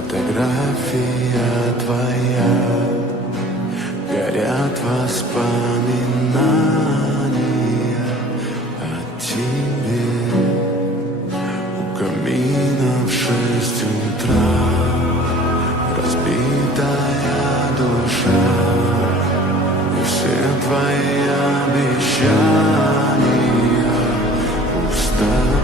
Фотография твоя, горят воспоминания о тебе. У камина в 6 утра разбитая душа, и все твои обещания пустая.